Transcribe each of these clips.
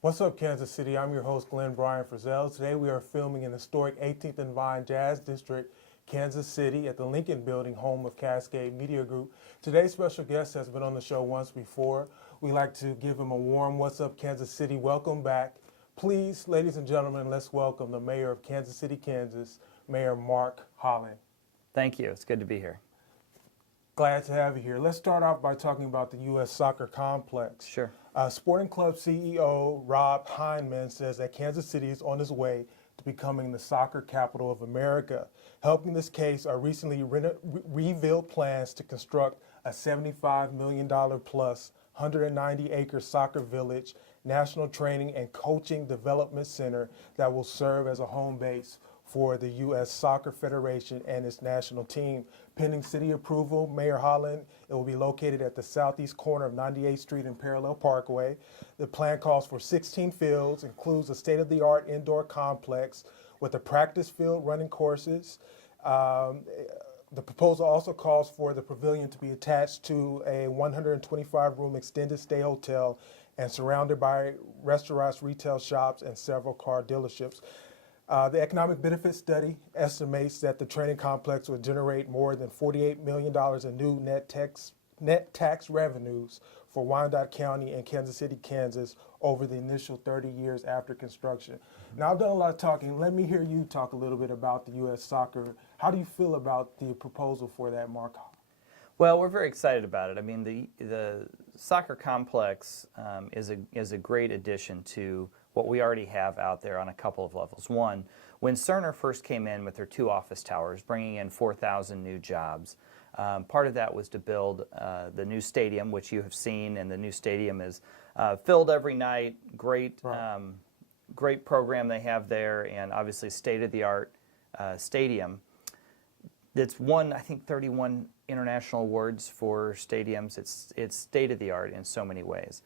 What's up, Kansas City? I'm your host, Glenn Bryan Frizzell. Today we are filming in historic 18th and Vine Jazz District, Kansas City at the Lincoln Building, home of Cascade Media Group. Today's special guest has been on the show once before. We like to give him a warm "What's up, Kansas City?" Welcome back. Please, ladies and gentlemen, let's welcome the mayor of Kansas City, Kansas, Mayor Mark Holland. Thank you. It's good to be here. Glad to have you here. Let's start off by talking about the U.S. Soccer Complex. Sure. Sporting Club CEO Rob Hyndman says that Kansas City is on its way to becoming the soccer capital of America. Helping this case are recently revealed plans to construct a $75 million plus 190-acre soccer village, national training and coaching development center that will serve as a home base for the U.S. Soccer Federation and its national team. Pending city approval, Mayor Holland, it will be located at the southeast corner of 98th Street and Parallel Parkway. The plan calls for 16 fields, includes a state-of-the-art indoor complex with a practice field, running courses. The proposal also calls for the pavilion to be attached to a 125-room extended stay hotel and surrounded by restaurants, retail shops, and several car dealerships. The economic benefit study estimates that the training complex will generate more than $48 million in new net tax revenues for Wyandotte County and Kansas City, Kansas over the initial 30 years after construction. Now, I've done a lot of talking. Let me hear you talk a little bit about the U.S. Soccer. How do you feel about the proposal for that, Mark? Well, we're very excited about it. I mean, the soccer complex is a great addition to what we already have out there on a couple of levels. One, when Cerner first came in with their 2 office towers, bringing in 4,000 new jobs, part of that was to build the new stadium, which you have seen, and the new stadium is filled every night. Great, great program they have there, and obviously state-of-the-art stadium. It's won, I think, 31 international awards for stadiums. It's state-of-the-art in so many ways.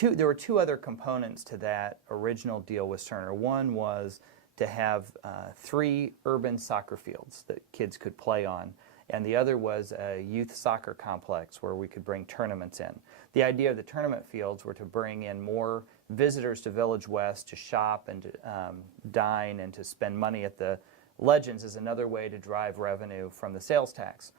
There were 2 other components to that original deal with Cerner. One was to have 3 urban soccer fields that kids could play on, and the other was a youth soccer complex where we could bring tournaments in. The idea of the tournament fields were to bring in more visitors to Village West to shop and to dine and to spend money at the Legends is another way to drive revenue from the sales tax.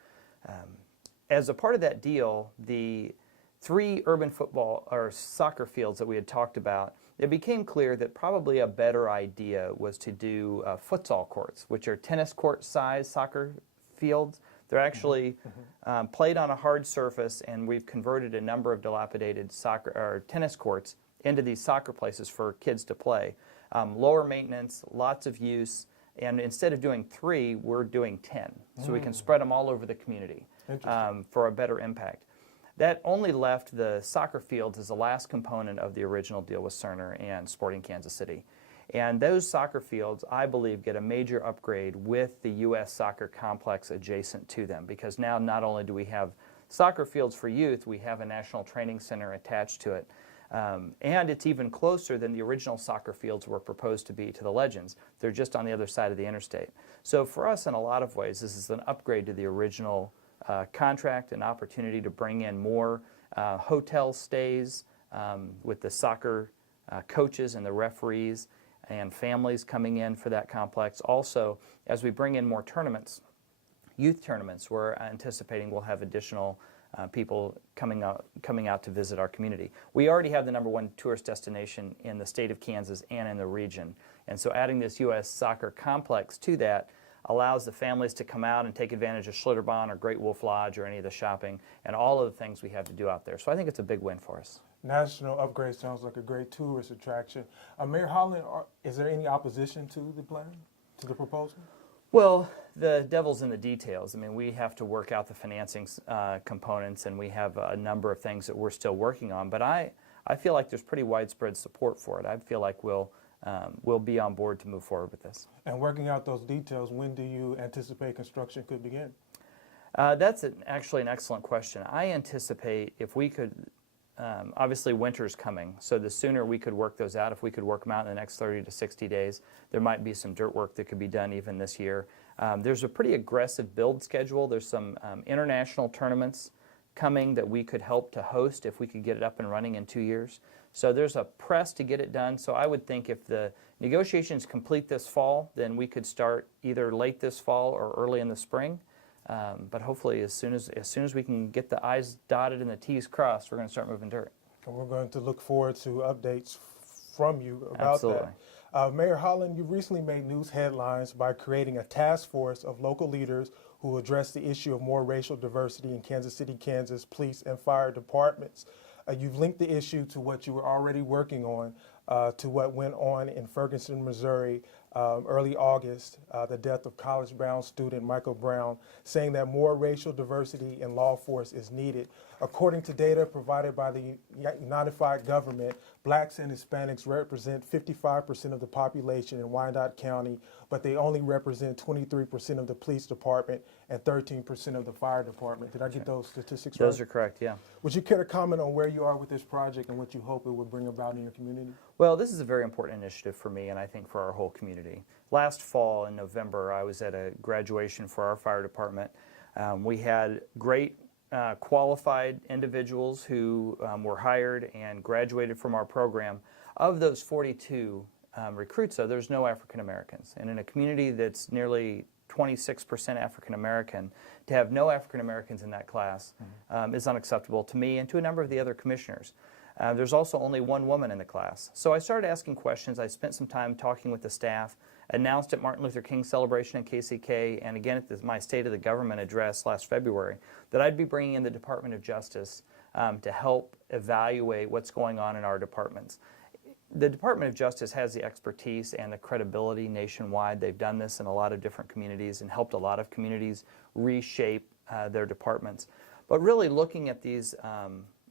As a part of that deal, the 3 urban football or soccer fields that we had talked about, it became clear that probably a better idea was to do futsal courts, which are tennis court size soccer fields. They're actually played on a hard surface, and we've converted a number of dilapidated soccer or tennis courts into these soccer places for kids to play. Lower maintenance, lots of use, and instead of doing 3, we're doing 10. So we can spread them all over the community for a better impact. That only left the soccer fields as the last component of the original deal with Cerner and Sporting Kansas City. And those soccer fields, I believe, get a major upgrade with the U.S. Soccer Complex adjacent to them, because now not only do we have soccer fields for youth, we have a national training center attached to it. And it's even closer than the original soccer fields were proposed to be to the Legends. They're just on the other side of the interstate. So for us, in a lot of ways, this is an upgrade to the original contract, an opportunity to bring in more hotel stays with the soccer coaches and the referees and families coming in for that complex. Also, as we bring in more tournaments, youth tournaments, we're anticipating we'll have additional people coming out to visit our community. We already have the #1 tourist destination in the state of Kansas and in the region. And so adding this U.S. Soccer Complex to that allows the families to come out and take advantage of Schlitterbahn or Great Wolf Lodge or any of the shopping and all of the things we have to do out there. So I think it's a big win for us. National upgrade sounds like a great tourist attraction. Mayor Holland, is there any opposition to the plan, to the proposal? Well, the devil's in the details. I mean, we have to work out the financing components, and we have a number of things that we're still working on. But I feel like there's pretty widespread support for it. I feel like we'll be on board to move forward with this. And working out those details, when do you anticipate construction could begin? That's actually an excellent question. I anticipate if we could, obviously winter's coming, so the sooner we could work those out, if we could work them out in the next 30 to 60 days, there might be some dirt work that could be done even this year. There's a pretty aggressive build schedule. There's some international tournaments coming that we could help to host if we could get it up and running in 2 years. So there's a press to get it done. So I would think if the negotiations complete this fall, then we could start either late this fall or early in the spring. But hopefully as soon as we can get the I's dotted and the T's crossed, we're going to start moving dirt. And we're going to look forward to updates from you about Absolutely. that. Mayor Holland, you recently made news headlines by creating a task force of local leaders who will address the issue of more racial diversity in Kansas City, Kansas police and fire departments. You've linked the issue to what you were already working on, to what went on in Ferguson, Missouri, early August, the death of college-bound student Michael Brown, saying that more racial diversity in law force is needed. According to data provided by the Unified Government, blacks and Hispanics represent 55% of the population in Wyandotte County, but they only represent 23% of the police department and 13% of the fire department. Did I get those statistics right? Those are correct, yeah. Would you care to comment on where you are with this project and what you hope it would bring about in your community? Well, this is a very important initiative for me and I think for our whole community. Last fall in November, I was at a graduation for our fire department. We had great qualified individuals who were hired and graduated from our program. Of those 42 recruits, though, there's no African Americans. And in a community that's nearly 26% African American, to have no African Americans in that class is unacceptable to me and to a number of the other commissioners. There's also only one woman in the class. So I started asking questions. I spent some time talking with the staff, announced at Martin Luther King celebration in KCK, and again at my State of the Government address last February, that I'd be bringing in the Department of Justice to help evaluate what's going on in our departments. The Department of Justice has the expertise and the credibility nationwide. They've done this in a lot of different communities and helped a lot of communities reshape their departments. But really looking at these,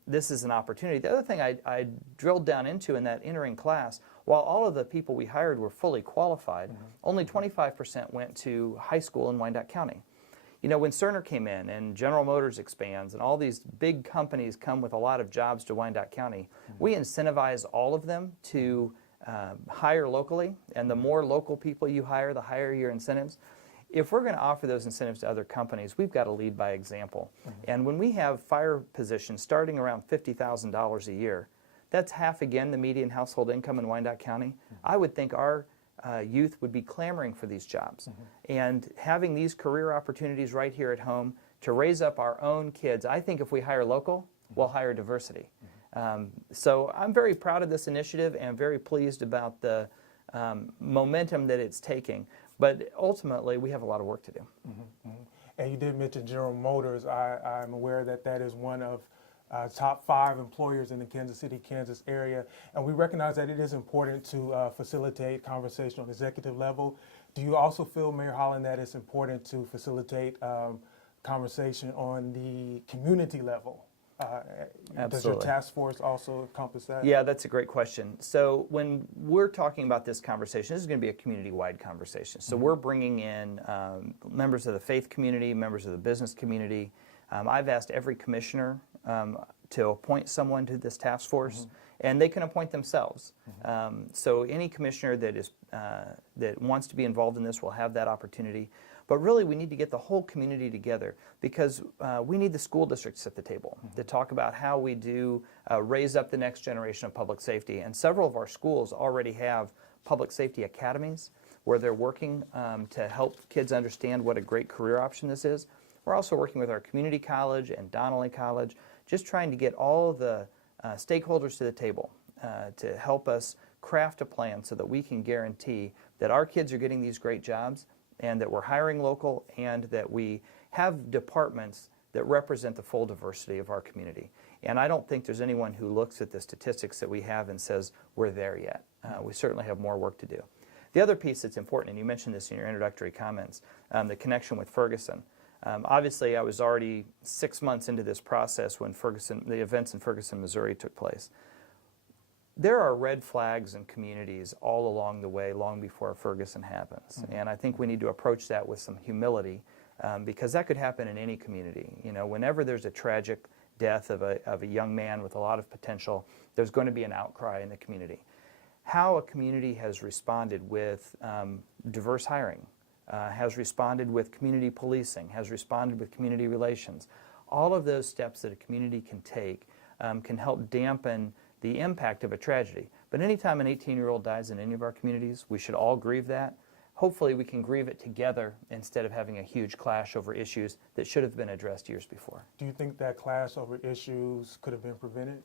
this is an opportunity. The other thing I drilled down into in that entering class, while all of the people we hired were fully qualified, only 25% went to high school in Wyandotte County. You know, when Cerner came in and General Motors expands and all these big companies come with a lot of jobs to Wyandotte County, we incentivize all of them to hire locally, and the more local people you hire, the higher your incentives. If we're going to offer those incentives to other companies, we've got to lead by example. And when we have fire positions starting around $50,000 a year, that's half again the median household income in Wyandotte County. I would think our youth would be clamoring for these jobs. And having these career opportunities right here at home to raise up our own kids, I think if we hire local, we'll hire diversity. So I'm very proud of this initiative and very pleased about the momentum that it's taking. But ultimately, we have a lot of work to do. And you did mention General Motors. I'm aware that that is one of top 5 employers in the Kansas City, Kansas area. And we recognize that it is important to facilitate conversation on the executive level. Do you also feel, Mayor Holland, that it's important to facilitate conversation on the community level? Does your task force also encompass that? Yeah, that's a great question. So when we're talking about this conversation, this is going to be a community-wide conversation. So we're bringing in members of the faith community, members of the business community. I've asked every commissioner to appoint someone to this task force, and they can appoint themselves. So any commissioner that wants to be involved in this will have that opportunity. But really, we need to get the whole community together because we need the school districts at the table to talk about how we do raise up the next generation of public safety. And several of our schools already have public safety academies where they're working to help kids understand what a great career option this is. We're also working with our community college and Donnelly College, just trying to get all of the stakeholders to the table to help us craft a plan so that we can guarantee that our kids are getting these great jobs and that we're hiring local and that we have departments that represent the full diversity of our community. And I don't think there's anyone who looks at the statistics that we have and says we're there yet. We certainly have more work to do. The other piece that's important, and you mentioned this in your introductory comments, the connection with Ferguson. Obviously, I was already 6 months into this process when the events in Ferguson, Missouri took place. There are red flags in communities all along the way, long before Ferguson happens. And I think we need to approach that with some humility because that could happen in any community. You know, whenever there's a tragic death of a young man with a lot of potential, there's going to be an outcry in the community. How a community has responded with diverse hiring, has responded with community policing, has responded with community relations. All of those steps that a community can take can help dampen the impact of a tragedy. But anytime an 18-year-old dies in any of our communities, we should all grieve that. Hopefully we can grieve it together instead of having a huge clash over issues that should have been addressed years before. Do you think that clash over issues could have been prevented?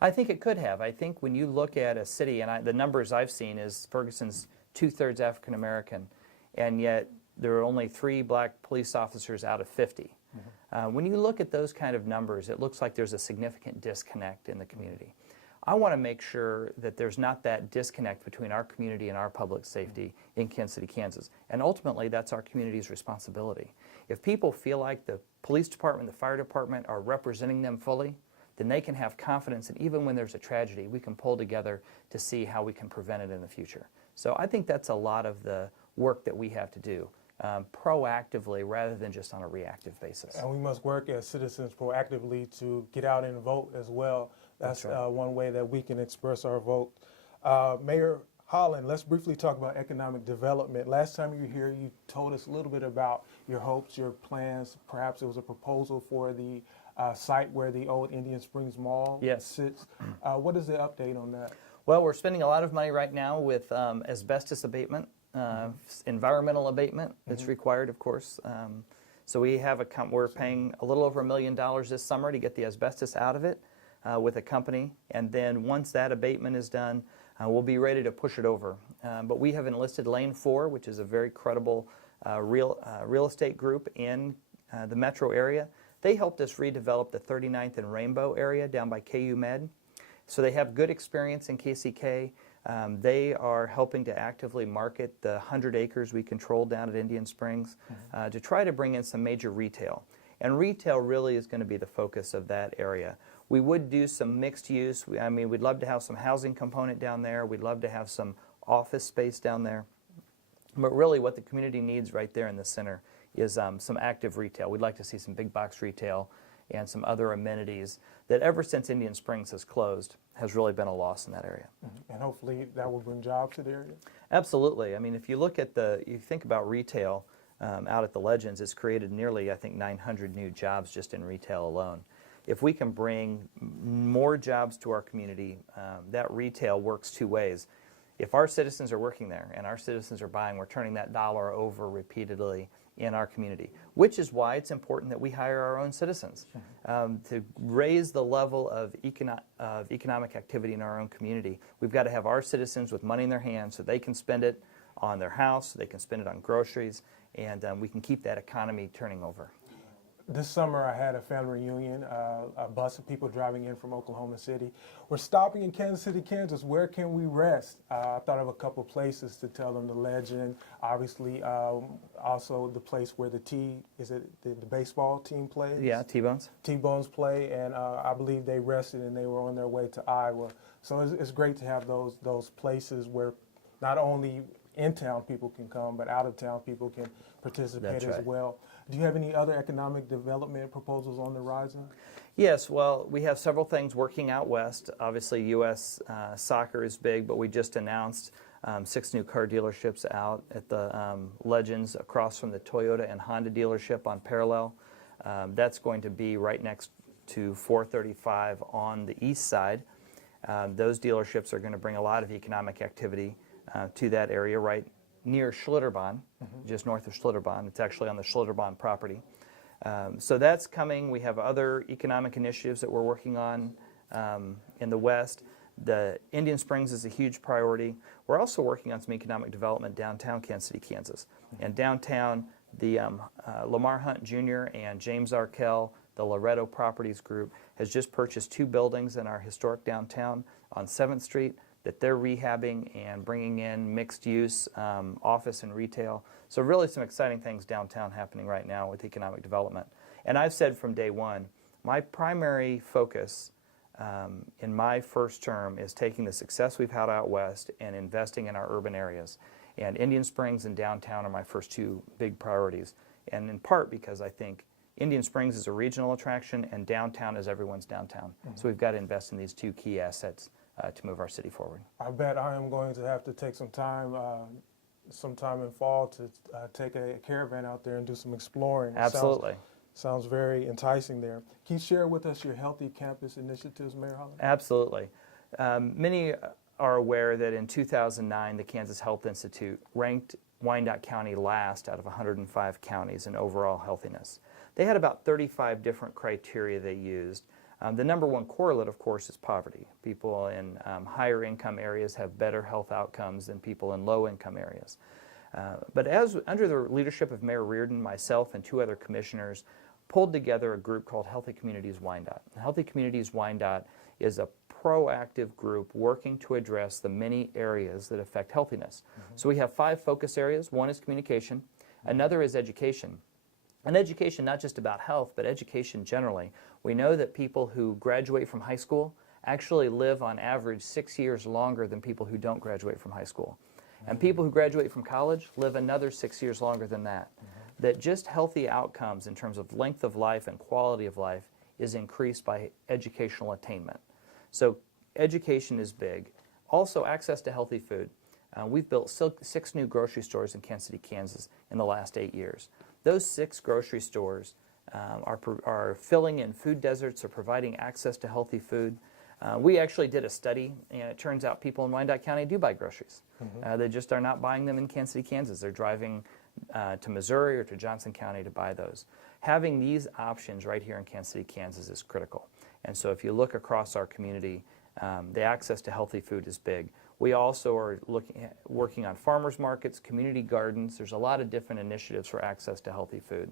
I think it could have. I think when you look at a city, and the numbers I've seen is Ferguson's 2/3 African American, and yet there are only 3 black police officers out of 50. When you look at those kind of numbers, it looks like there's a significant disconnect in the community. I want to make sure that there's not that disconnect between our community and our public safety in Kansas City, Kansas. And ultimately, that's our community's responsibility. If people feel like the police department, the fire department are representing them fully, then they can have confidence that even when there's a tragedy, we can pull together to see how we can prevent it in the future. So I think that's a lot of the work that we have to do, proactively rather than just on a reactive basis. And we must work as citizens proactively to get out and vote as well. That's right. One way that we can express our vote. Mayor Holland, let's briefly talk about economic development. Last time you were here, you told us a little bit about your hopes, your plans. Perhaps it was a proposal for the site where the old Indian Springs Mall sits. What is the update on that? Well, we're spending a lot of money right now with asbestos abatement, environmental abatement that's required, of course. So we have we're paying a little over $1 million this summer to get the asbestos out of it with a company, and then once that abatement is done, we'll be ready to push it over. But we have enlisted Lane 4, which is a very credible real estate group in the metro area. They helped us redevelop the 39th and Rainbow area down by KU Med. So they have good experience in KCK. They are helping to actively market the 100 acres we control down at Indian Springs to try to bring in some major retail. And retail really is going to be the focus of that area. We would do some mixed use. I mean, we'd love to have some housing component down there. We'd love to have some office space down there. But really what the community needs right there in the center is some active retail. We'd like to see some big box retail and some other amenities that ever since Indian Springs has closed has really been a loss in that area. And hopefully that will bring jobs to the area? Absolutely. I mean, if you look at you think about retail out at the Legends, it's created nearly, I think, 900 new jobs just in retail alone. If we can bring more jobs to our community, that retail works 2 ways. If our citizens are working there and our citizens are buying, we're turning that dollar over repeatedly in our community, which is why it's important that we hire our own citizens to raise the level of economic activity in our own community. We've got to have our citizens with money in their hands so they can spend it on their house, they can spend it on groceries, and we can keep that economy turning over. This summer I had a family reunion, a bus of people driving in from Oklahoma City. We're stopping in Kansas City, Kansas. Where can we rest? I thought of a couple of places to tell them the legend. Obviously, also the place where the baseball team plays. Yeah, T-Bones. T-Bones play, and I believe they rested and they were on their way to Iowa. So it's great to have those places where not only in-town people can come, but out-of-town people can participate as well. Do you have any other economic development proposals on the horizon? Yes, well, we have several things working out west. Obviously, U.S. Soccer is big, but we just announced 6 new car dealerships out at the Legends across from the Toyota and Honda dealership on Parallel. That's going to be right next to 435 on the east side. Those dealerships are going to bring a lot of economic activity to that area right near Schlitterbahn, just north of Schlitterbahn. It's actually on the Schlitterbahn property. So that's coming. We have other economic initiatives that we're working on in the west. The Indian Springs is a huge priority. We're also working on some economic development downtown Kansas City, Kansas. And downtown, the Lamar Hunt Jr. and James Arkell, the Loretto Properties Group, has just purchased 2 buildings in our historic downtown on 7th Street that they're rehabbing and bringing in mixed use office and retail. So really some exciting things downtown happening right now with economic development. And I've said from day one, my primary focus in my first term is taking the success we've had out west and investing in our urban areas. And Indian Springs and downtown are my first 2 big priorities. And in part because I think Indian Springs is a regional attraction and downtown is everyone's downtown. So we've got to invest in these 2 key assets to move our city forward. I bet I am going to have to take some time in fall to take a caravan out there and do some exploring. Absolutely. Sounds very enticing there. Can you share with us your Healthy Campus initiatives, Mayor Holland? Absolutely. Many are aware that in 2009, the Kansas Health Institute ranked Wyandotte County last out of 105 counties in overall healthiness. They had about 35 different criteria they used. The number one correlate, of course, is poverty. People in higher income areas have better health outcomes than people in low income areas. But under the leadership of Mayor Reardon, myself, and 2 other commissioners, pulled together a group called Healthy Communities Wyandotte. Healthy Communities Wyandotte is a proactive group working to address the many areas that affect healthiness. So we have 5 focus areas. One is communication. Another is education. And education not just about health, but education generally. We know that people who graduate from high school actually live on average 6 years longer than people who don't graduate from high school. And people who graduate from college live another 6 years longer than that. That just healthy outcomes in terms of length of life and quality of life is increased by educational attainment. So education is big. Also, access to healthy food. We've built 6 new grocery stores in Kansas City, Kansas in the last 8 years. Those 6 grocery stores are filling in food deserts or providing access to healthy food. We actually did a study, and it turns out people in Wyandotte County do buy groceries. They just are not buying them in Kansas City, Kansas. They're driving to Missouri or to Johnson County to buy those. Having these options right here in Kansas City, Kansas is critical. And so if you look across our community, the access to healthy food is big. We also are working on farmers markets, community gardens. There's a lot of different initiatives for access to healthy food.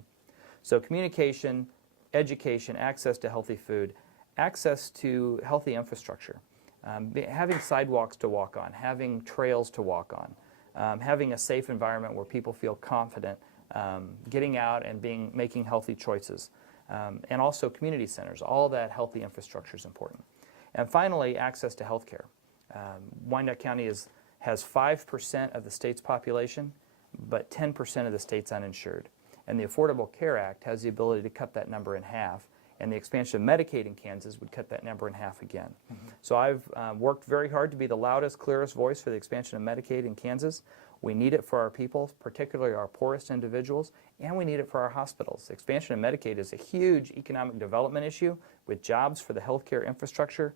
So communication, education, access to healthy food, access to healthy infrastructure, having sidewalks to walk on, having trails to walk on, having a safe environment where people feel confident getting out and making healthy choices, and also community centers. All that healthy infrastructure is important. And finally, access to health care. Wyandotte County has 5% of the state's population, but 10% of the state's uninsured. And the Affordable Care Act has the ability to cut that number in half, and the expansion of Medicaid in Kansas would cut that number in half again. So I've worked very hard to be the loudest, clearest voice for the expansion of Medicaid in Kansas. We need it for our people, particularly our poorest individuals, and we need it for our hospitals. The expansion of Medicaid is a huge economic development issue with jobs for the healthcare infrastructure.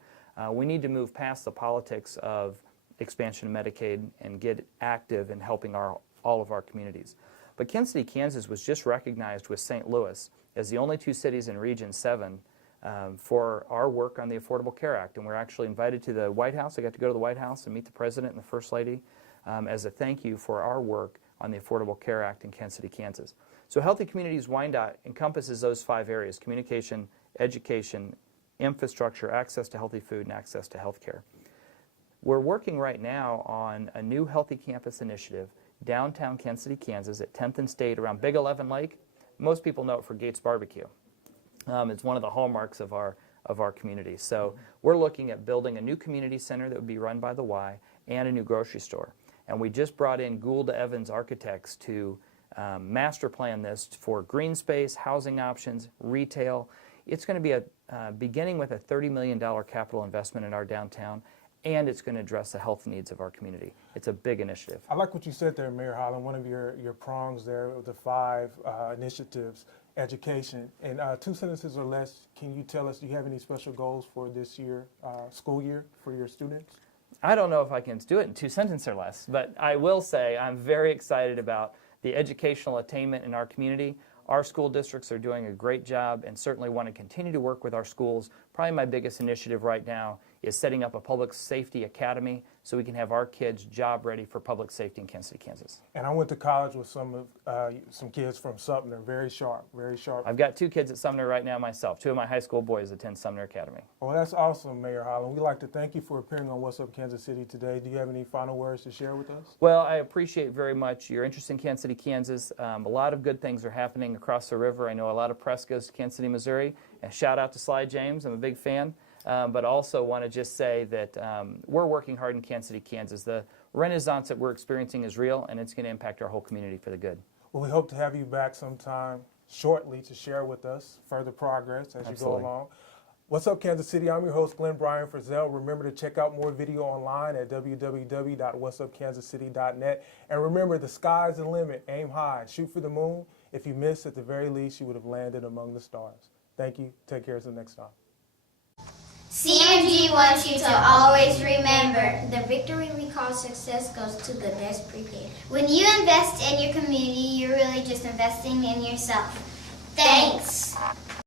We need to move past the politics of expansion of Medicaid and get active in helping all of our communities. But Kansas City, Kansas was just recognized with St. Louis as the only 2 cities in Region 7 for our work on the Affordable Care Act. And we're actually invited to the White House. I got to go to the White House and meet the President and the First Lady as a thank you for our work on the Affordable Care Act in Kansas City, Kansas. So Healthy Communities Wyandotte encompasses those 5 areas: communication, education, infrastructure, access to healthy food, and access to health care. We're working right now on a new Healthy Campus initiative downtown Kansas City, Kansas at 10th and State around Big 11 Lake. Most people know it for Gates Barbecue. It's one of the hallmarks of our community. So we're looking at building a new community center that would be run by the Y and a new grocery store. And we just brought in Gould Evans Architects to master plan this for green space, housing options, retail. It's going to be beginning with a $30 million capital investment in our downtown, and it's going to address the health needs of our community. It's a big initiative. I like what you said there, Mayor Holland. One of your prongs there with the 5 initiatives, education. In 2 sentences or less, can you tell us, do you have any special goals for this year, school year, for your students? I don't know if I can do it in 2 sentences or less, but I will say I'm very excited about the educational attainment in our community. Our school districts are doing a great job and certainly want to continue to work with our schools. Probably my biggest initiative right now is setting up a public safety academy so we can have our kids job ready for public safety in Kansas City, Kansas. And I went to college with some kids from Sumner, very sharp, very sharp. I've got 2 kids at Sumner right now myself. 2 of my high school boys attend Sumner Academy. Well, that's awesome, Mayor Holland. We'd like to thank you for appearing on What's Up Kansas City today. Do you have any final words to share with us? Well, I appreciate very much your interest in Kansas City, Kansas. A lot of good things are happening across the river. I know a lot of press goes to Kansas City, Missouri. And shout out to Sly James. I'm a big fan. But also want to just say that we're working hard in Kansas City, Kansas. The renaissance that we're experiencing is real, and it's going to impact our whole community for the good. Well, we hope to have you back sometime shortly to share with us further progress as Absolutely. You go along. What's up, Kansas City? I'm your host, Glenn Bryan Frizzell. Remember to check out more video online at www.whatsupkansascity.net. And remember, the sky's the limit. Aim high, shoot for the moon, If you missed, at the very least, you would have landed among the stars. Thank you. Take care until next time. CMG wants you to always remember, the victory we call success goes to the best prepared. When you invest in your community, you're really just investing in yourself. Thanks.